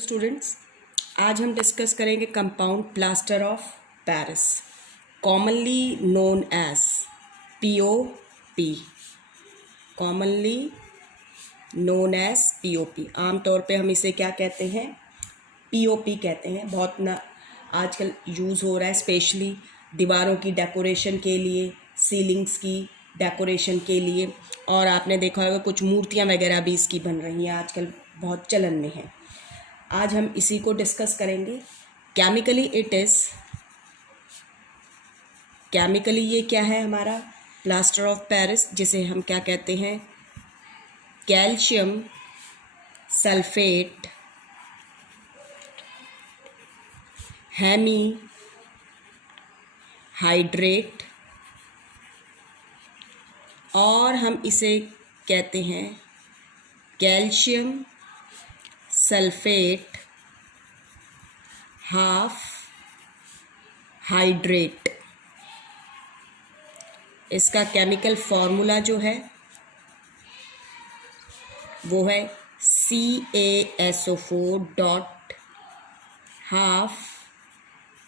Students, आज हम discuss करेंगे compound plaster of Paris, commonly known as POP. Commonly known as POP, आमतौर पे हम इसे क्या कहते हैं, पीओपी कहते हैं। बहुत ना आजकल यूज़ हो रहा है, स्पेशली दीवारों की डेकोरेशन के लिए, सीलिंग्स की डेकोरेशन के लिए, और आपने देखा होगा कुछ मूर्तियाँ वगैरह भी इसकी बन रही हैं, आजकल बहुत चलन में है। आज हम इसी को डिस्कस करेंगे। केमिकली ये क्या है हमारा प्लास्टर ऑफ पेरिस, जिसे हम क्या कहते हैं, कैल्शियम सल्फेट हेमी हाइड्रेट, और हम इसे कहते हैं कैल्शियम सल्फेट हाफ हाइड्रेट। इसका केमिकल फॉर्मूला जो है वो है CaSO4 डॉट हाफ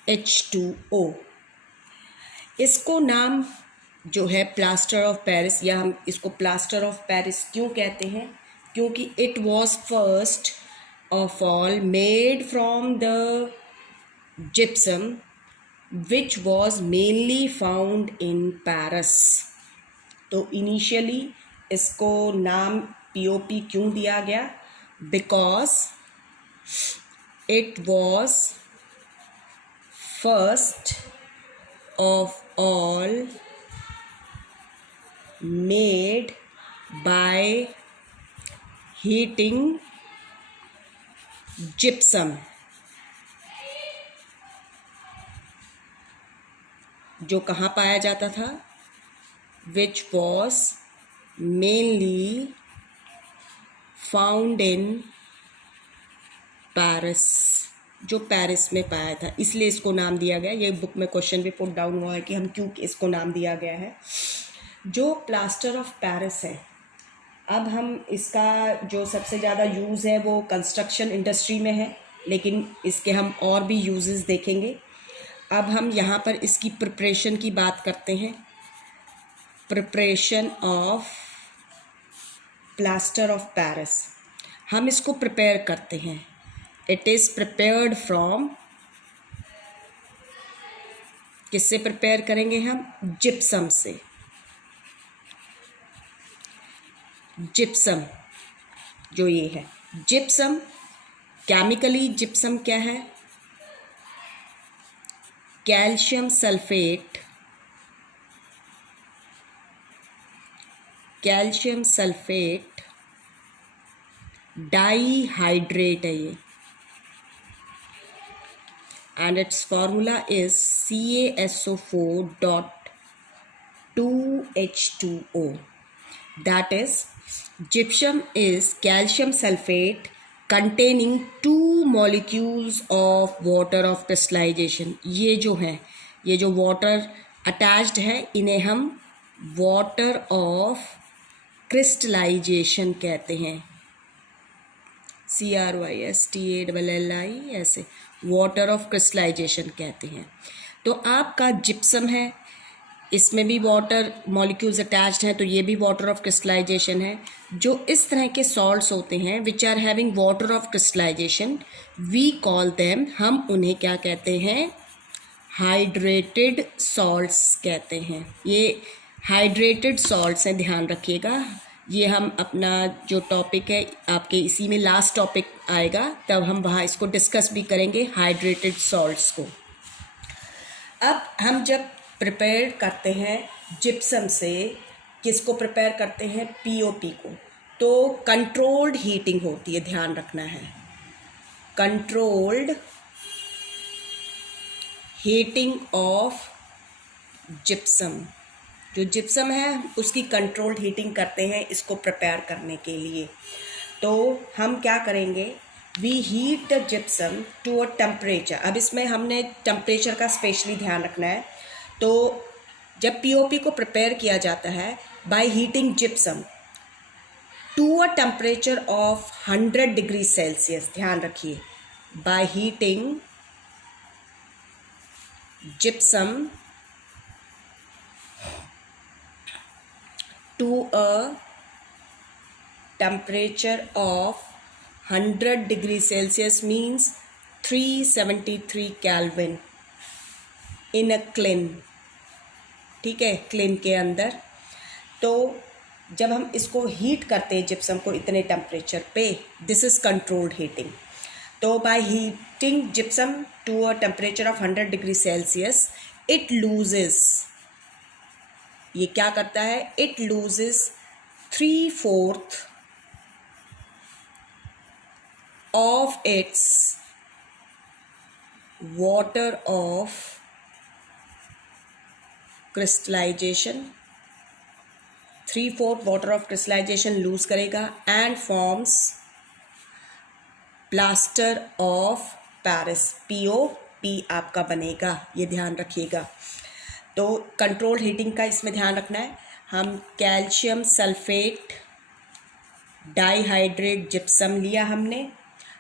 H2O। इसको नाम जो है प्लास्टर ऑफ पेरिस, या हम इसको प्लास्टर ऑफ पेरिस क्यों कहते हैं, क्योंकि it was first of all made from the gypsum which was mainly found in Paris। तो इनिशियली इसको नाम पीओपी क्यों दिया गया, because it was first of all made by heating gypsum, जो कहाँ पाया जाता था, which was mainly found in Paris, जो पेरिस में पाया था, इसलिए इसको नाम दिया गया। ये बुक में क्वेश्चन भी पुट डाउन हुआ है कि हम क्यों इसको नाम दिया गया है। जो प्लास्टर ऑफ पेरिस है, अब हम इसका जो सबसे ज़्यादा यूज़ है वो कंस्ट्रक्शन इंडस्ट्री में है, लेकिन इसके हम और भी यूजेस देखेंगे। अब हम यहाँ पर इसकी प्रिपरेशन की बात करते हैं। Preparation of plaster of Paris, हम इसको प्रिपेयर करते हैं। इट इज़ प्रिपेयर्ड फ्रॉम, किससे प्रिपेयर करेंगे हम, जिप्सम से। जिप्सम जो ये है जिप्सम, केमिकली जिप्सम क्या है, calcium sulphate, calcium sulphate dihydrate है ये, and it's formula is CaSO4 dot 2H2O। That is gypsum is calcium sulfate containing 2 molecules of water of crystallization। ये जो है, ये जो वाटर अटैच्ड है, इन्हें हम वाटर ऑफ क्रिस्टलाइजेशन कहते हैं, CRYSTALLI, ऐसे वाटर ऑफ क्रिस्टलाइजेशन कहते हैं। तो आपका जिप्सम है, इसमें भी वाटर मॉलिक्यूल्स अटैच्ड हैं, तो ये भी वाटर ऑफ क्रिस्टलाइजेशन है। जो इस तरह के सॉल्ट्स होते हैं which are having water of crystallisation, we call them, हम उन्हें क्या कहते हैं, हाइड्रेटेड सॉल्ट्स कहते हैं। ये हाइड्रेटेड सॉल्ट्स हैं, ध्यान रखिएगा। ये हम अपना जो टॉपिक है आपके इसी में लास्ट टॉपिक आएगा, तब हम वहाँ इसको डिस्कस भी करेंगे, हाइड्रेटेड सॉल्ट्स को। अब हम जब प्रिपेयर करते हैं जिप्सम से, किसको प्रिपेयर करते हैं, पीओपी को, तो कंट्रोल्ड हीटिंग होती है, ध्यान रखना है, कंट्रोल्ड हीटिंग ऑफ जिप्सम। जो जिप्सम है उसकी कंट्रोल्ड हीटिंग करते हैं इसको प्रिपेयर करने के लिए। तो हम क्या करेंगे, we heat the gypsum to a temperature. अब इसमें हमने टेम्परेचर का स्पेशली ध्यान रखना है। तो जब पीओपी को प्रिपेयर किया जाता है by heating gypsum to a temperature of 100 degree Celsius, ध्यान रखिए by heating gypsum to a temperature of 100 degrees Celsius means 373 Kelvin in a kiln. ठीक है, क्लिन के अंदर। तो जब हम इसको हीट करते हैं जिप्सम को इतने टेम्परेचर पे, दिस इज कंट्रोल्ड हीटिंग। तो by heating gypsum to a temperature of 100 degree Celsius it loses, ये क्या करता है, it loses 3/4 of its water of crystallization, 3/4 water of crystallization loose करेगा and forms plaster of Paris, POP आपका बनेगा, ये ध्यान रखिएगा। तो कंट्रोल हीटिंग का इसमें ध्यान रखना है। हम कैल्शियम सल्फेट डाइहाइड्रेट जिप्सम लिया,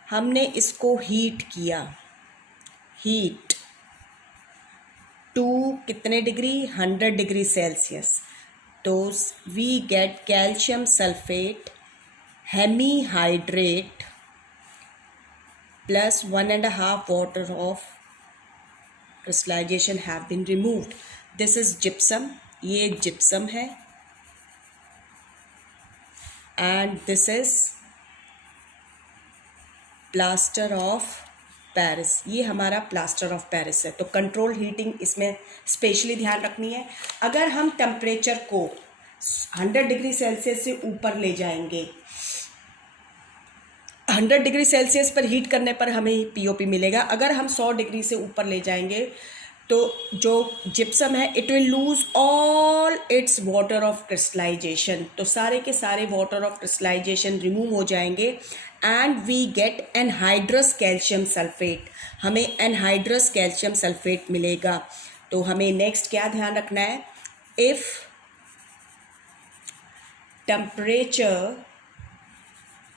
हमने इसको हीट किया, हीट टू कितने डिग्री, 100 डिग्री सेल्सियस। तो we get calcium sulphate hemihydrate plus 1.5 water of crystallisation have been removed. This is gypsum, ये जिप्सम है and this is plaster of Paris, ये हमारा प्लास्टर ऑफ पेरिस है। तो control heating इसमें specially ध्यान रखनी है। अगर हम टेम्परेचर को 100 डिग्री सेल्सियस से ऊपर ले जाएंगे, 100 डिग्री सेल्सियस पर हीट करने पर हमें POP मिलेगा। अगर हम 100 डिग्री से ऊपर ले जाएंगे तो जो जिप्सम है it will lose all its water of crystallisation, तो सारे के सारे वाटर ऑफ क्रिस्टलाइजेशन रिमूव हो जाएंगे and we get anhydrous calcium sulphate, हमें एनहाइड्रस कैल्शियम सल्फेट मिलेगा। तो हमें नेक्स्ट क्या ध्यान रखना है, if temperature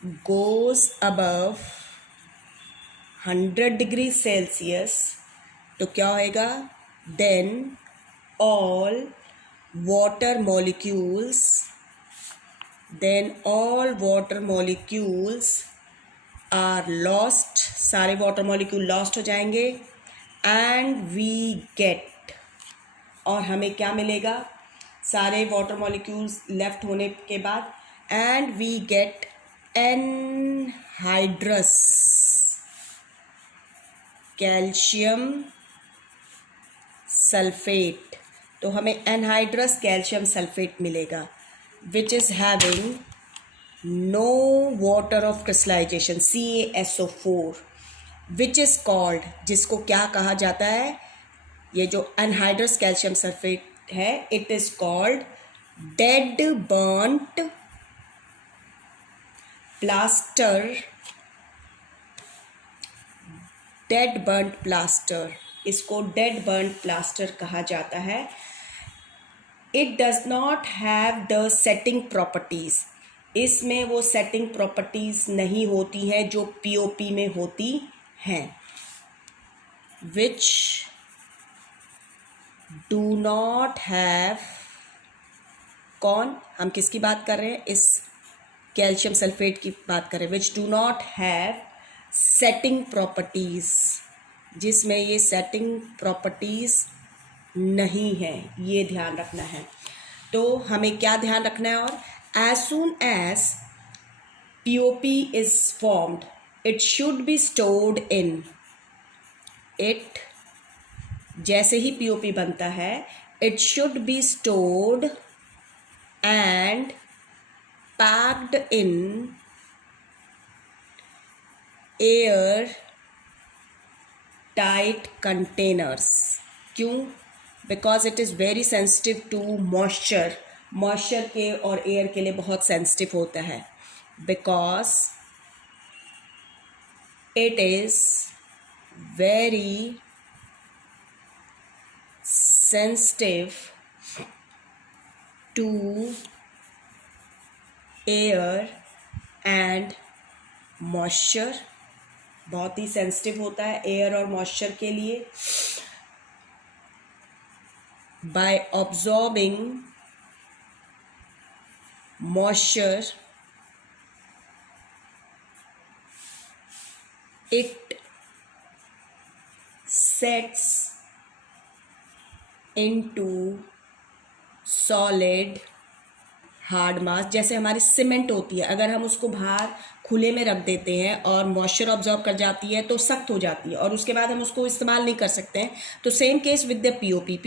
goes above 100 degree Celsius तो क्या होएगा, then all water molecules are lost, सारे वाटर मॉलिक्यूल लॉस्ट हो जाएंगे एंड वी गेट, और हमें क्या मिलेगा, सारे वाटर मॉलिक्यूल्स लेफ्ट होने के बाद and we get anhydrous calcium sulphate. तो हमें एनहाइड्रस कैल्शियम सल्फेट मिलेगा which is having no water of crystallisation, CaSO4, which is called, जिसको क्या कहा जाता है, ये जो एनहाइड्रस कैल्शियम सल्फेट है it is called dead burnt plaster, इसको डेड बर्न्ट प्लास्टर कहा जाता है। It does not have the setting properties, इसमें वो सेटिंग प्रॉपर्टीज नहीं होती हैं जो POP में होती हैं, विच डू नॉट हैव, कौन, हम किसकी बात कर रहे हैं, इस कैल्शियम सल्फेट की बात कर रहे हैं, which do not have setting properties, जिसमें ये सेटिंग प्रॉपर्टीज नहीं है, ये ध्यान रखना है। तो हमें क्या ध्यान रखना है, और as soon as POP is formed it should be stored in it, जैसे ही POP बनता है it should be stored and packed in air tight containers. क्यों, because it is very sensitive to moisture, moisture के और air के लिए बहुत सेंसिटिव होता है, because it is very sensitive to air and moisture बहुत ही सेंसिटिव होता है एयर और मॉइस्चर के लिए। By absorbing moisture it sets into solid hard mass. जैसे हमारी सीमेंट होती है, अगर हम उसको बाहर खुले में रख देते हैं और मॉइस्चर ऑब्जॉर्ब कर जाती है तो सख्त हो जाती है और उसके बाद हम उसको इस्तेमाल नहीं कर सकते हैं। तो same case with the POP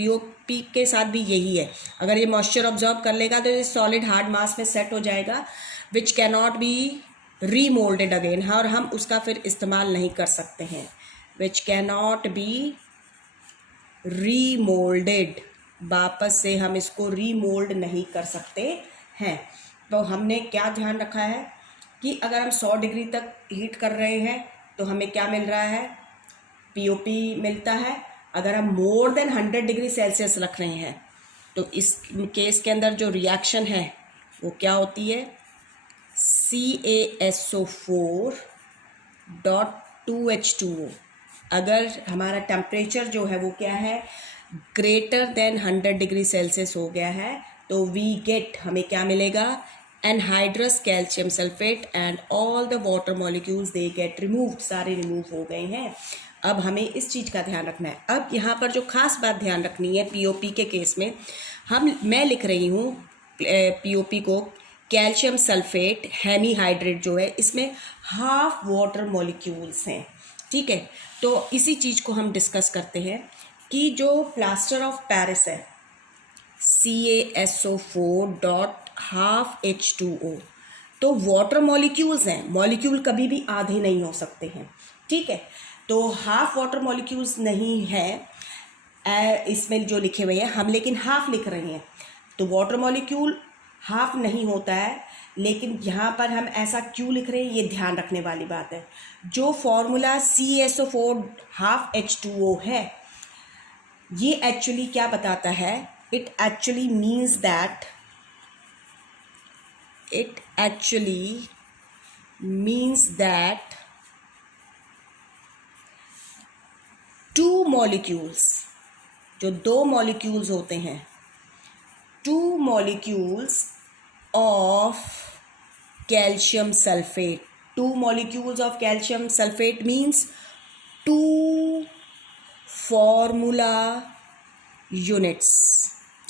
के साथ भी यही है। अगर ये मॉइस्चर ऑब्जॉर्ब कर लेगा तो ये सॉलिड हार्ड मास में सेट हो जाएगा, which can not be remoulded again, और हम उसका फिर इस्तेमाल नहीं कर सकते हैं। Which can not be remoulded, वापस से हम इसको रीमोल्ड नहीं कर सकते हैं। तो हमने क्या ध्यान रखा है कि अगर हम 100 डिग्री तक हीट कर रहे हैं तो हमें क्या मिल रहा है, पीओपी मिलता है। अगर हम मोर देन 100 डिग्री सेल्सियस रख रहे हैं तो इस केस के अंदर जो रिएक्शन है वो क्या होती है, CaSO4.2H2O। अगर हमारा टेम्परेचर जो है वो क्या है, ग्रेटर देन 100 डिग्री सेल्सियस हो गया है तो वी गेट, हमें क्या मिलेगा, anhydrous calcium sulphate and all the water molecules they get removed, सारे रिमूव हो गए हैं। अब हमें इस चीज़ का ध्यान रखना है। अब यहाँ पर जो खास बात ध्यान रखनी है पीओपी के केस में, मैं लिख रही हूँ पीओपी को कैल्शियम सल्फेट हेमीहाइड्रेट जो है, इसमें हाफ वाटर मॉलिक्यूल्स हैं, ठीक है। तो इसी चीज़ को हम डिस्कस करते हैं कि जो प्लास्टर ऑफ पेरिस है CaSO4.12H2O, तो वाटर मॉलिक्यूल्स हैं, मॉलिक्यूल कभी भी आधे नहीं हो सकते हैं, ठीक है। तो हाफ वाटर मॉलिक्यूल्स नहीं है इसमें जो लिखे हुए हैं हम, लेकिन हाफ लिख रहे हैं। तो वाटर मॉलिक्यूल हाफ नहीं होता है, लेकिन यहाँ पर हम ऐसा क्यों लिख रहे हैं ये ध्यान रखने वाली बात है। जो फॉर्मूला CaSO4.12H2O है ये एक्चुअली क्या बताता है, it actually means that two molecules, जो दो मॉलिक्यूल्स होते हैं, 2 molecules of calcium sulfate, 2 molecules of calcium sulfate means 2 formula units,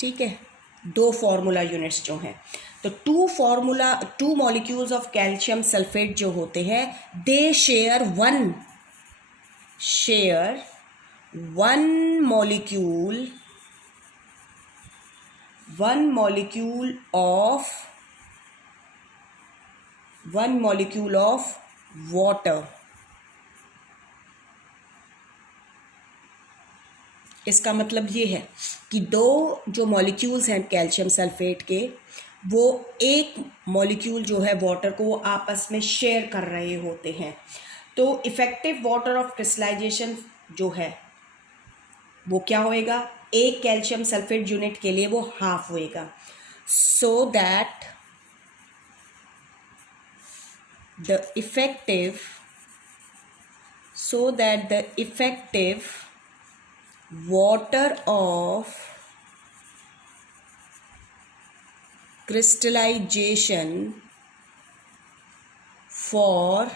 ठीक है, 2 फॉर्मूला यूनिट्स जो हैं। तो 2 मॉलिक्यूल्स ऑफ कैल्शियम सल्फेट जो होते हैं, they share one molecule of water. इसका मतलब ये है कि दो जो मॉलिक्यूल्स हैं कैल्शियम सल्फेट के, वो एक मॉलिक्यूल जो है वाटर को वो आपस में शेयर कर रहे होते हैं। तो इफ़ेक्टिव वाटर ऑफ क्रिस्टलाइजेशन जो है वो क्या होएगा, एक कैल्शियम सल्फेट यूनिट के लिए वो हाफ होएगा। So that the effective water of crystallization for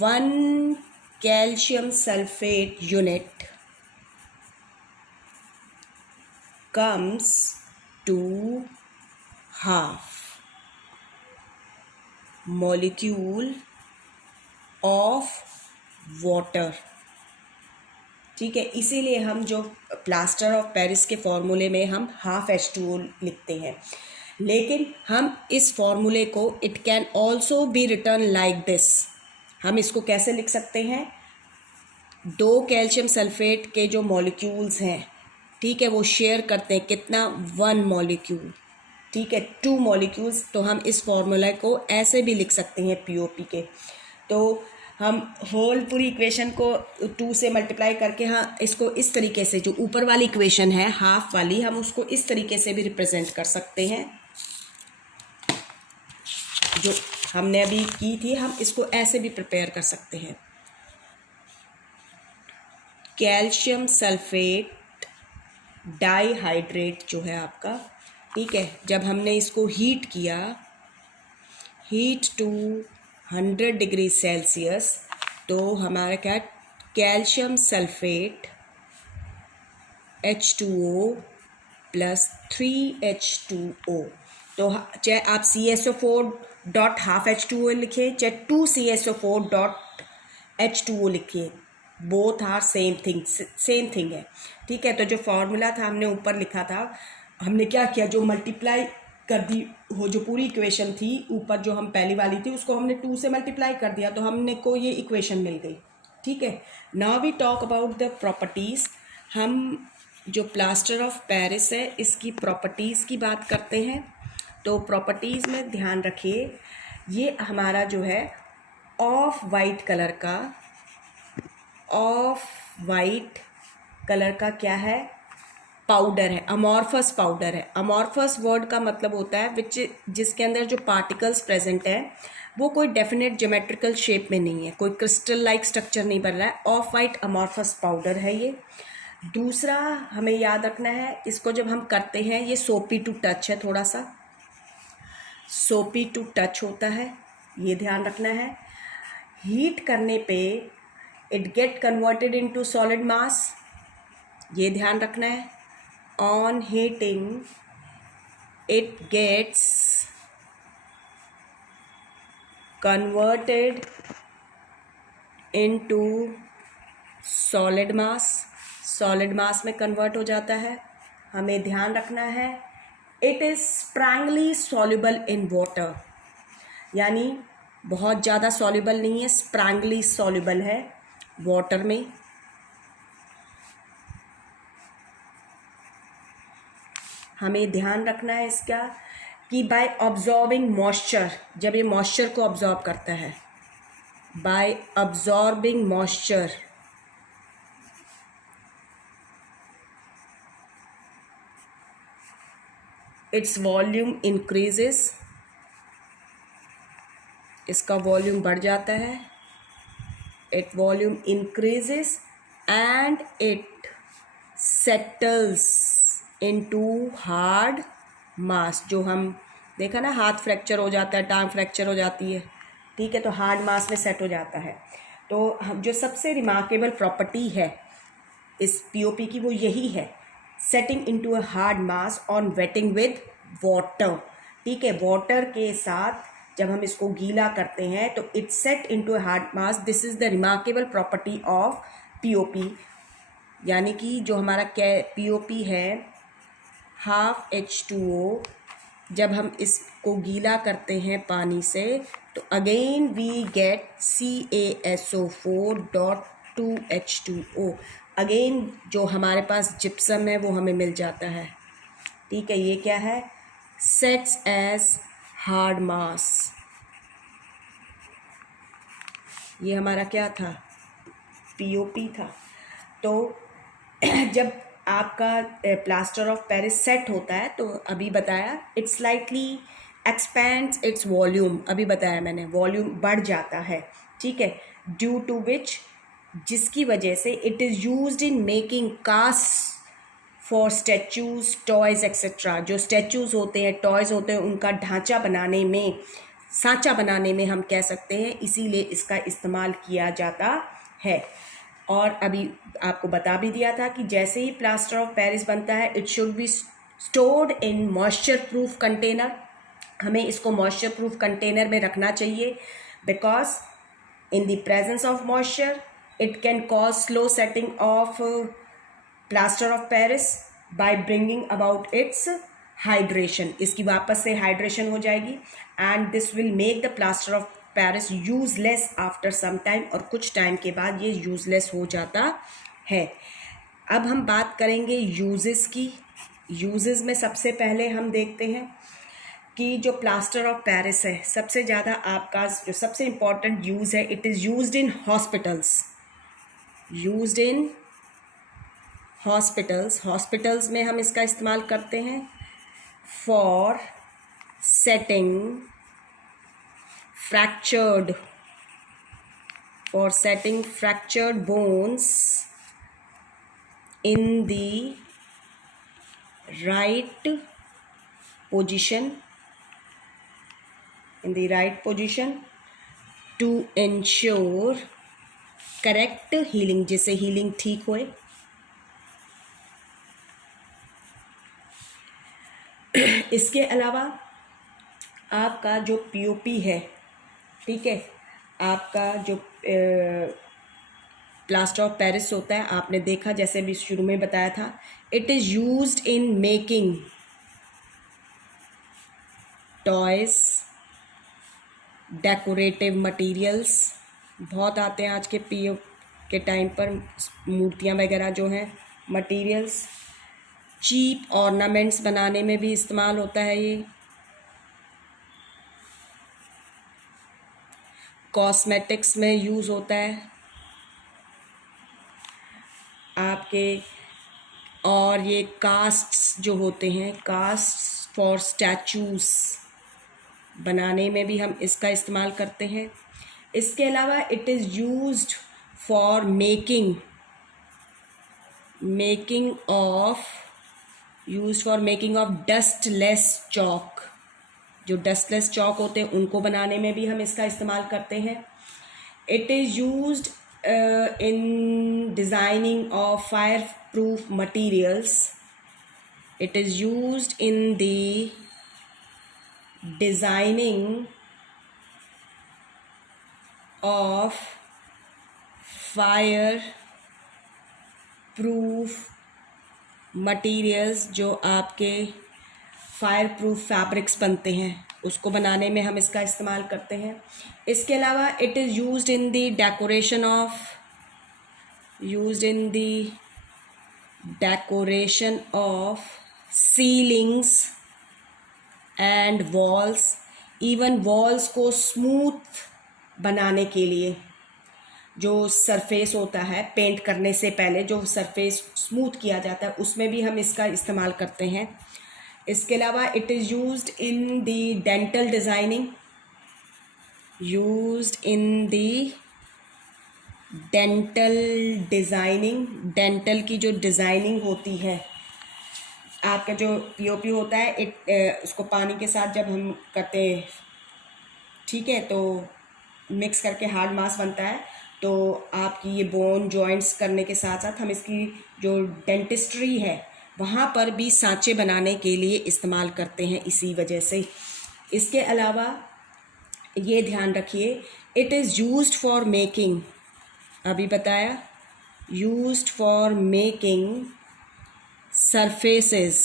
1 calcium sulfate unit comes to half molecule of water, ठीक है। इसीलिए हम जो प्लास्टर ऑफ पेरिस के फॉर्मूले में हम हाफ H2O लिखते हैं, लेकिन हम इस फॉर्मूले को it can also be return like this. हम इसको कैसे लिख सकते हैं, 2 कैल्शियम सल्फेट के जो मॉलिक्यूल्स हैं, ठीक है, वो शेयर करते हैं कितना, 1 मॉलिक्यूल, ठीक है, 2 मॉलिक्यूल्स। तो हम इस फॉर्मूला को ऐसे भी लिख सकते हैं पीओपी के। तो हम होल पूरी इक्वेशन को 2 से मल्टीप्लाई करके, हाँ, इसको इस तरीके से, जो ऊपर वाली इक्वेशन है हाफ वाली, हम उसको इस तरीके से भी रिप्रेजेंट कर सकते हैं। जो हमने अभी की थी, हम इसको ऐसे भी प्रिपेयर कर सकते हैं। कैल्शियम सल्फेट डाइहाइड्रेट जो है आपका, ठीक है, जब हमने इसको हीट किया, हीट टू 100 डिग्री सेल्सियस, तो हमारा क्या, calcium sulphate H2O plus 3H2O, तो चाहे आप CSO4.12H2O लिखिए, चाहे 2CSO4.H2O लिखिए, बोथ आर सेम थिंग है, ठीक है। तो जो फॉर्मूला था हमने ऊपर लिखा था, हमने क्या किया, जो मल्टीप्लाई कर दी, वो जो पूरी इक्वेशन थी ऊपर जो हम पहली वाली थी उसको हमने 2 से मल्टीप्लाई कर दिया, तो हमने को ये इक्वेशन मिल गई, ठीक है। Now we talk about the properties. हम जो प्लास्टर ऑफ पेरिस है इसकी प्रॉपर्टीज़ की बात करते हैं। तो प्रॉपर्टीज़ में ध्यान रखिए, ये हमारा जो है ऑफ वाइट कलर का क्या है, पाउडर है, अमॉर्फस पाउडर है। अमॉर्फस वर्ड का मतलब होता है जिसके अंदर जो पार्टिकल्स प्रेजेंट है वो कोई डेफिनेट ज्योमेट्रिकल शेप में नहीं है, कोई क्रिस्टल लाइक स्ट्रक्चर नहीं बन रहा है। ऑफ वाइट अमॉर्फस पाउडर है ये। दूसरा हमें याद रखना है, इसको जब हम करते हैं ये सोपी टू टच है, थोड़ा सा सोपी टू टच होता है, ये ध्यान रखना है। हीट करने पे it get converted into solid mass, ये ध्यान रखना है। On heating it gets converted into solid mass में कन्वर्ट हो जाता है। हमें ध्यान रखना है, it is sparingly soluble in water, यानी बहुत ज़्यादा सॉल्युबल नहीं है, स्प्रैंगली सॉल्युबल है वाटर में। हमें ध्यान रखना है इसका कि बाय ऑब्जॉर्बिंग मॉइस्चर, जब ये मॉइस्चर को ऑब्जॉर्ब करता है, by absorbing moisture its volume increases, इसका वॉल्यूम बढ़ जाता है, it volume increases and it settles into hard mass. जो हम देखा ना, हाथ फ्रैक्चर हो जाता है, टांग फ्रैक्चर हो जाती है, ठीक है, तो हार्ड मास में सेट हो जाता है। तो हम जो सबसे रिमार्केबल प्रॉपर्टी है इस पीओपी की वो यही है, setting into a hard mass on waiting with water, ठीक है। वाटर के साथ जब हम इसको गीला करते हैं तो it set into a hard mass, this is the remarkable property of POP. यानी कि जो हमारा पीओपी है हाफ H2O, जब हम इसको गीला करते हैं पानी से तो again we get CaSO4.2H2O, again जो हमारे पास जिप्सम है वो हमें मिल जाता है, ठीक है। ये क्या है, सेट्स एज हार्ड मास। ये हमारा क्या था, पीओपी था। तो जब आपका प्लास्टर ऑफ पेरिस सेट होता है तो अभी बताया it slightly expends its volume, अभी बताया मैंने, वॉल्यूम बढ़ जाता है, ठीक है। ड्यू टू विच, जिसकी वजह से it is used in making cast for statues, toys etcetera. जो स्टैचूज़ होते हैं, टॉयज़ होते हैं, उनका ढांचा बनाने में, सांचा बनाने में हम कह सकते हैं, इसीलिए इसका इस्तेमाल किया जाता है। और अभी आपको बता भी दिया था कि जैसे ही प्लास्टर ऑफ पेरिस बनता है it should be stored in moisture proof container, हमें इसको मॉइस्चर प्रूफ कंटेनर में रखना चाहिए, because in the presence of moisture it can cause slow setting of plaster of Paris by bringing about its hydration, इसकी वापस से hydration हो जाएगी and this will make the plaster of Paris useless after some time, और कुछ time के बाद ये यूजलेस हो जाता है। अब हम बात करेंगे यूजेस की। यूजेस में सबसे पहले हम देखते हैं कि जो प्लास्टर ऑफ पेरिस है, सबसे ज़्यादा आपका जो सबसे इम्पॉर्टेंट यूज़ है, it is used in hospitals, used in hospitals में हम इसका इस्तेमाल करते हैं for setting fractured, for setting fractured bones in the right position, to ensure correct healing, जिससे healing ठीक होए। इसके अलावा आपका जो पीओपी है, ठीक है, आपका जो प्लास्टर ऑफ पेरिस होता है, आपने देखा जैसे भी शुरू में बताया था, it is used in making toys, decorative materials, बहुत आते हैं आज के पीओ के टाइम पर, मूर्तियाँ वगैरह जो हैं, मटेरियल्स, चीप ऑर्नामेंट्स बनाने में भी इस्तेमाल होता है ये, कॉस्मेटिक्स में यूज़ होता है आपके, और ये कास्ट्स जो होते हैं, कास्ट फॉर स्टैचूज बनाने में भी हम इसका इस्तेमाल करते हैं। इसके अलावा it is used for making of dustless chalk, जो डस्टलेस चॉक होते हैं उनको बनाने में भी हम इसका इस्तेमाल करते हैं। It is used in designing of fireproof materials. It is used in the designing of fireproof materials, जो आपके फायरप्रूफ फैब्रिक्स बनते हैं उसको बनाने में हम इसका इस्तेमाल करते हैं। इसके अलावा it is used in the decoration of ceilings and walls, even walls को स्मूथ बनाने के लिए, जो सरफेस होता है पेंट करने से पहले जो सरफेस स्मूथ किया जाता है, उसमें भी हम इसका इस्तेमाल करते हैं। इसके अलावा it is used in the dental designing, dental की जो डिज़ाइनिंग होती है, आपका जो पीओपी होता है, उसको पानी के साथ जब हम करते हैं, ठीक है, तो मिक्स करके हार्ड मास बनता है, तो आपकी ये बोन जॉइंट्स करने के साथ साथ हम इसकी जो डेंटिस्ट्री है वहाँ पर भी सांचे बनाने के लिए इस्तेमाल करते हैं, इसी वजह से। इसके अलावा ये ध्यान रखिए, it is used for making, अभी बताया, used for making surfaces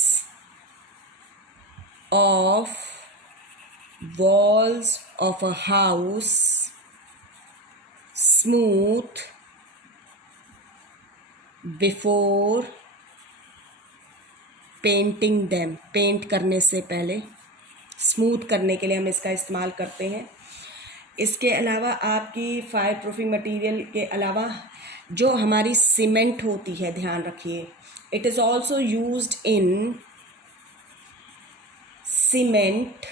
of walls of a house smooth before painting them, paint करने से पहले स्मूथ करने के लिए हम इसका इस्तेमाल करते हैं। इसके अलावा आपकी फायर प्रूफिंग मटेरियल के अलावा जो हमारी सीमेंट होती है, ध्यान रखिए, it is also used in cement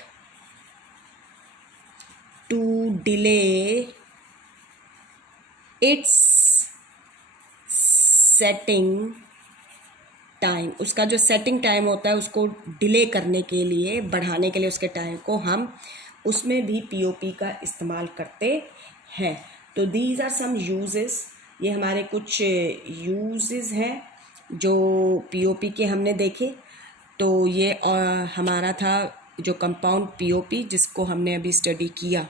to delay its setting time, उसका जो सेटिंग टाइम होता है उसको डिले करने के लिए, बढ़ाने के लिए उसके टाइम को, हम उसमें भी पीओपी का इस्तेमाल करते हैं। तो दीज आर सम यूजेस, ये हमारे कुछ यूजेस हैं जो पीओपी के हमने देखे। तो ये हमारा था जो कंपाउंड पीओपी जिसको हमने अभी स्टडी किया।